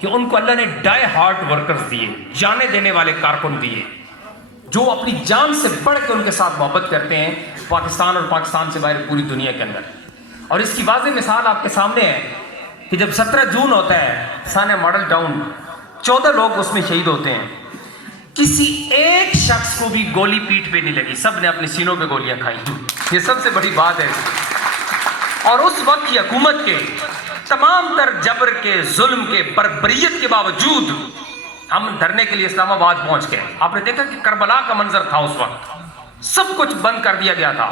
کہ ان کو اللہ نے ڈائی ہارٹ ورکرز دیے، جانے دینے والے کارکن دیے، جو اپنی جان سے بڑھ کے ان کے ساتھ محبت کرتے ہیں، پاکستان اور پاکستان سے باہر پوری دنیا کے اندر۔ اور اس کی واضح مثال آپ کے سامنے ہے کہ جب 17 جون ہوتا ہے سانیہ ماڈل ٹاؤن، 14 لوگ اس میں شہید ہوتے ہیں، کسی ایک شخص کو بھی گولی پیٹھ پہ نہیں لگی، سب نے اپنے سینوں پہ گولیاں کھائی۔ یہ سب سے بڑی بات ہے۔ اور اس وقت کی حکومت کے تمام تر جبر کے، ظلم کے، بربریت کے باوجود ہم دھرنے کے لیے اسلام آباد پہنچ گئے۔ آپ نے دیکھا کہ کربلا کا منظر تھا، اس وقت سب کچھ بند کر دیا گیا تھا،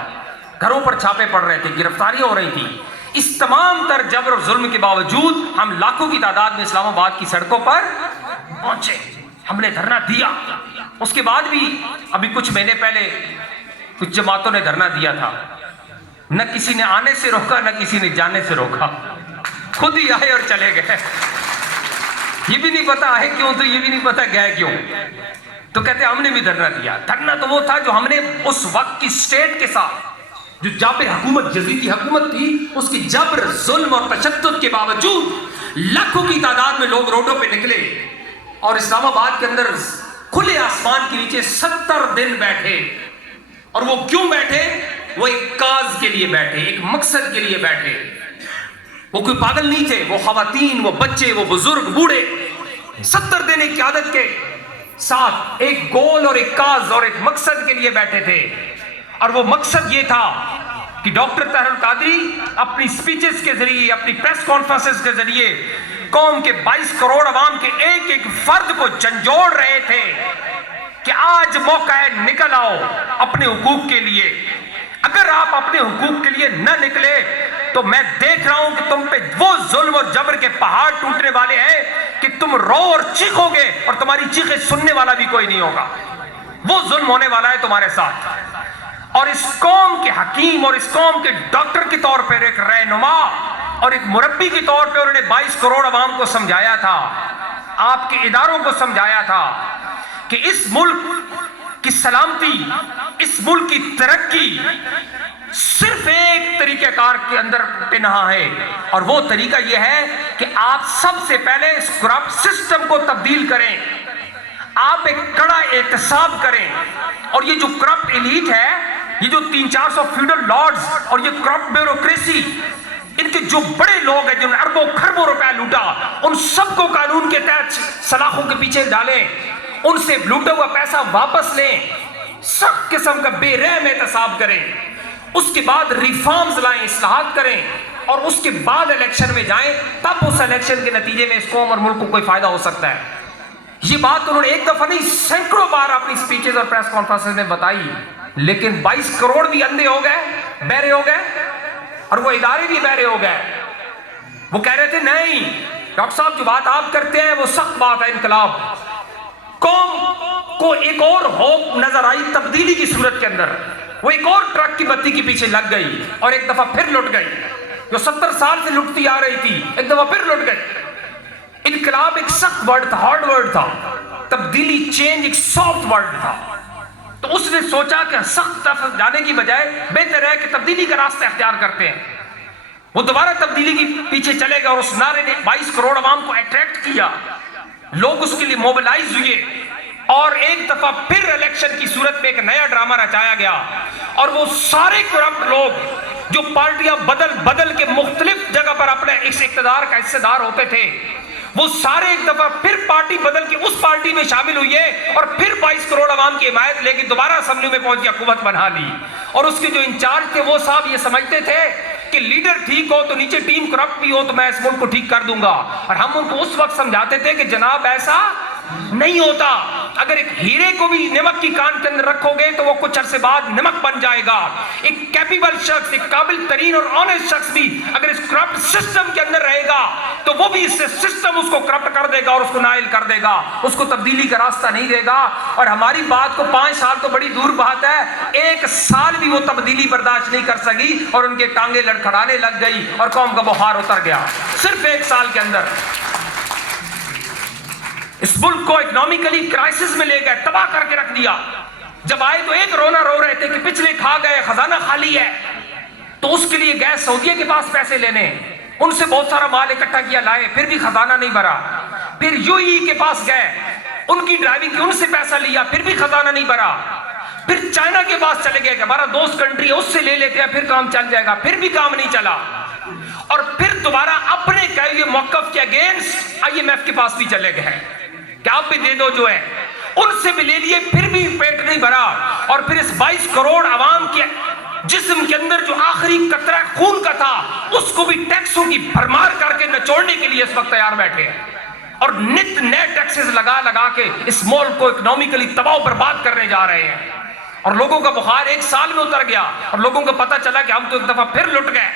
گھروں پر چھاپے پڑ رہے تھے، گرفتاریاں ہو رہی تھی۔ اس تمام تر جبر اور ظلم کے باوجود ہم لاکھوں کی تعداد میں اسلام آباد کی سڑکوں پر پہنچے، ہم نے دھرنا دیا۔ اس کے بعد بھی ابھی کچھ مہینے پہلے کچھ جماعتوں نے دھرنا دیا تھا، نہ کسی نے آنے سے روکا، نہ کسی نے جانے سے روکا، خود ہی آئے اور چلے گئے۔ یہ بھی نہیں پتا آئے کیوں، تو یہ بھی نہیں پتا گئے کیوں، تو کہتے ہم نے بھی دھرنا دیا۔ دھرنا تو وہ تھا جو ہم نے اس وقت کی سٹیٹ کے ساتھ، جو جابر حکومت، جزیدی حکومت تھی، اس کی جبر، ظلم اور تشدد کے باوجود لاکھوں کی تعداد میں لوگ روڈوں پہ نکلے اور اسلام آباد کے اندر کھلے آسمان کے نیچے 70 دن بیٹھے۔ اور وہ کیوں بیٹھے؟ وہ ایک کاز کے لیے بیٹھے، ایک مقصد کے لیے بیٹھے۔ وہ کوئی پاگل نہیں تھے، وہ خواتین، وہ بچے، وہ بزرگ، بوڑھے 70 دن ایک قیادت کے ساتھ ایک گول اور ایک کاز اور ایک مقصد کے لیے بیٹھے تھے۔ اور وہ مقصد یہ تھا کہ ڈاکٹر طاہر القادری اپنی سپیچز کے ذریعے، اپنی پریس کانفرنسز کے ذریعے قوم کے 22 کروڑ عوام کے ایک ایک فرد کو جھنجھوڑ رہے تھے کہ آج موقع ہے، نکل آؤ اپنے حقوق کے لیے۔ اگر آپ اپنے حقوق کے لیے نہ نکلے تو میں دیکھ رہا ہوں کہ تم پہ وہ ظلم اور جبر کے پہاڑ ٹوٹنے والے ہیں کہ تم رو اور چیخو گے اور تمہاری چیخیں سننے والا بھی کوئی نہیں ہوگا۔ وہ ظلم ہونے والا ہے تمہارے ساتھ۔ اور اس قوم کے حکیم اور اس قوم کے ڈاکٹر کے طور پر، ایک رہنما اور ایک مربی کے طور پہ انہوں نے 22 کروڑ عوام کو سمجھایا تھا، آپ کے اداروں کو سمجھایا تھا کہ اس ملک کی سلامتی، اس ملک کی ترقی صرف ایک طریقہ کار کے اندر پنہا ہے، اور وہ طریقہ یہ ہے کہ آپ سب سے پہلے اس کرپٹ سسٹم کو تبدیل کریں، آپ ایک کڑا احتساب کریں۔ اور یہ جو کرپٹ ایلیٹ ہے، یہ جو 300-400 فیوڈل لارڈز اور یہ کرپٹ بیوروکریسی، ان کے جو بڑے لوگ ہیں جنہوں نے اربوں خربوں روپے لوٹا، ان سب کو قانون کے تحت سلاخوں کے پیچھے ڈالیں، ان سے لوٹا ہوا پیسہ واپس لیں، سخت قسم کا بے رحم احتساب کریں، اس کے بعد ریفارمز لائیں، اصلاحات کریں، اور اس کے بعد الیکشن میں جائیں، تب اس الیکشن کے نتیجے میں اس قوم اور ملک کو کوئی فائدہ ہو سکتا ہے۔ یہ بات انہوں نے ایک دفعہ نہیں، سینکڑوں بار اپنی سپیچز اور پریس کانفرنسز میں بتائی، لیکن 22 کروڑ بھی اندھے ہو گئے، بہرے ہو گئے، اور وہ ادارے بھی بہرے ہو گئے۔ وہ کہہ رہے تھے نہیں ڈاکٹر صاحب جو بات آپ کرتے ہیں وہ سخت بات ہے، انقلاب۔ قوم کو ایک اور ہوپ نظر آئی تبدیلی کی صورت کے اندر، وہ ایک اور ٹرک کی بتی کے پیچھے لگ گئی اور ایک دفعہ پھر لٹ گئی، جو 70 سال سے لٹتی آ رہی تھی ایک دفعہ پھر لٹ گئی۔ انقلاب ایک سخت ورڈ تھا، ہارڈ ورڈ تھا، تبدیلی، چینج ایک سافٹ ورڈ تھا۔ تو اس نے سوچا کہ سخت طرف جانے کی بجائے بہتر ہے کہ تبدیلی کا راستہ اختیار کرتے ہیں۔ وہ دوبارہ تبدیلی کے پیچھے چلے گا اور اس نعرے نے 22 کروڑ عوام کو اٹریکٹ کیا، لوگ اس کے لیے موبلائز ہوئے، اور ایک دفعہ پھر الیکشن کی صورت میں ایک نیا ڈرامہ رچایا گیا، اور وہ سارے کرپٹ لوگ جو پارٹیاں بدل بدل کے مختلف جگہ پر اپنے اس اقتدار کا حصہ دار ہوتے تھے، وہ سارے ایک دفعہ پھر پارٹی بدل کے اس پارٹی میں شامل ہوئے اور پھر 22 کروڑ عوام کی حمایت لے کے دوبارہ اسمبلی میں پہنچ کے حکومت بنا لی۔ اور اس کے جو انچارج تھے وہ صاحب یہ سمجھتے تھے کہ لیڈر ٹھیک ہو تو نیچے ٹیم کرپٹ بھی ہو تو میں اس ملک کو ٹھیک کر دوں گا، اور ہم ان کو اس وقت سمجھاتے تھے کہ جناب ایسا نہیں ہوتا، اگر ایک ہیرے کو بھی نمک کی کان کے اندر رکھو گے تو وہ کچھ عرصے بعد نمک بن جائے گا۔ ایک کیپیبل شخص، ایک قابل ترین اور آنےسٹ شخص بھی اگر اس کرپٹ سسٹم کے اندر رہے گا تو وہ بھی اس سے سسٹم اس کو کرپٹ کر دے گا اور اس کو نائل کر دے گا، اس کو تبدیلی کا راستہ نہیں دے گا۔ اور ہماری بات کو 5 سال تو بڑی دور بات ہے، 1 سال بھی وہ تبدیلی برداشت نہیں کر سکی اور ان کے ٹانگیں لڑکھڑانے لگ گئی اور قوم کا بخار اتر گیا صرف 1 سال کے اندر۔ اس ملک کو اکنامکلی کرائسس میں لے گئے، تباہ کر کے رکھ دیا۔ جب آئے تو ایک رونا رو رہے تھے کہ پچھلے کھا گئے، خزانہ خالی ہے، تو اس کے لیے گئے سعودیہ کے پاس پیسے لینے، ان سے بہت سارا مال اکٹھا کیا، لائے، پھر بھی خزانہ نہیں بھرا۔ پھر UAE کے پاس گئے، ان کی ڈرائیونگ کی، ان سے پیسہ لیا، پھر بھی خزانہ نہیں بھرا. پھر چائنا کے پاس چلے گئے کہ ہمارا دوست کنٹری ہے، اس سے لے لیتے ہیں، پھر کام چل جائے گا، پھر بھی کام نہیں چلا. اور پھر دوبارہ اپنے کہے ہوئے موقف کے اگینسٹ IMF کے پاس بھی چلے گئے کہ آپ بھی دے دو جو ہے، ان سے بھی لے لیے، پھر بھی پیٹ نہیں بھرا. اور پھر اس 22 کروڑ عوام کے جسم کے اندر جو آخری قطرہ خون کا تھا، اس کو بھی ٹیکسوں کی بھرمار کر کے نچوڑنے کے لیے اس وقت تیار بیٹھے ہیں، اور نت نئے ٹیکسز لگا لگا کے اس ملک کو اکنومیکلی تباہ و برباد کرنے جا رہے ہیں. اور لوگوں کا بخار 1 سال میں اتر گیا، اور لوگوں کو پتہ چلا کہ ہم تو ایک دفعہ پھر لٹ گئے.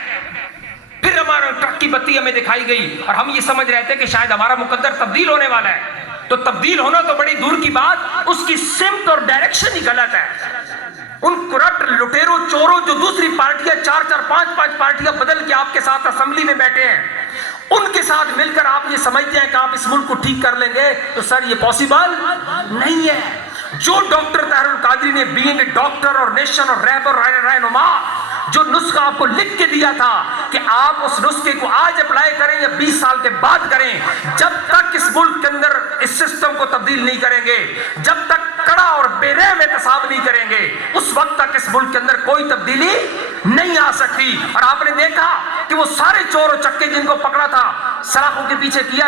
پھر ہمارا ٹرک کی بتی ہمیں دکھائی گئی، اور ہم یہ سمجھ رہے تھے کہ شاید ہمارا مقدر تبدیل ہونے والا ہے. تو تبدیل ہونا تو بڑی دور کی بات، اس کی سمت اور ڈائریکشن ہی غلط ہے. ان کرپٹ لٹیروں چوروں جو دوسری پارٹیاں 4-4 5-5 پارٹیاں بدل کے آپ کے ساتھ اسمبلی میں بیٹھے ہیں، ان کے ساتھ مل کر آپ یہ سمجھتے ہیں کہ آپ اس ملک کو ٹھیک کر لیں گے، تو سر یہ پاسبل نہیں ہے. جو ڈاکٹر طاہر القادری نے بینگ اے ڈاکٹر اور نیشن اور رہبر رہنما جو نسخہ آپ کو لکھ کے دیا تھا کہ آپ اس نسخے کو آج اپلائی کریں یا 20 سال کے بعد کریں، جب تک اس ملک کے اندر اس سسٹم کو تبدیل نہیں کریں گے، جب تک کڑا اور بے رحم احتساب نہیں کریں گے، اس وقت تک اس ملک کے اندر کوئی تبدیلی نہیں آ سکتی. اور آپ نے دیکھا کہ وہ سارے چور و چکے جن کو پکڑا تھا، سلاخوں کے پیچھے کیا